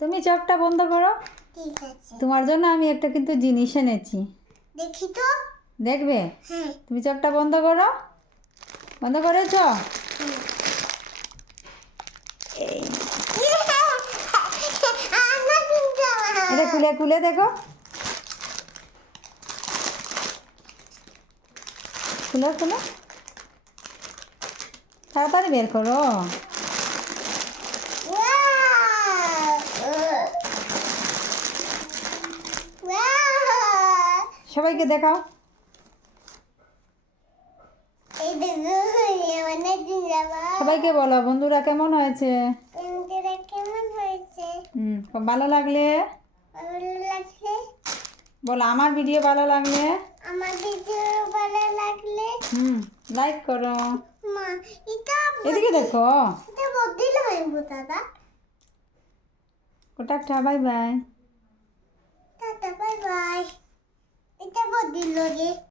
তুমি চোখটা বন্ধ করো। ঠিক আছে। তোমার জন্য আমি একটা কিন্তু জিনিস এনেছি, দেখি তো। দেখবে? হ্যাঁ। তুমি চোখটা বন্ধ করো। বন্ধ করেছ? এই এটা খুলে খুলে দেখো, খুলো খুলো, তাড়াতাড়ি বের করো। সবাইকে দেখাও। সবাইকে বলো বন্ধুরা কেমন হয়েছে। কেমন হয়েছে? খুব ভালো লাগলে ভালো লাগলে বলো, আমার ভিডিও ভালো লাগলে আমার ভিডিও ভালো লাগলে লাইক করো। মা এটা এদিকে দেখো। এটা বদলে হয় দাদা। Tata, bye bye. Tata, bye bye. এটা বদলে রে।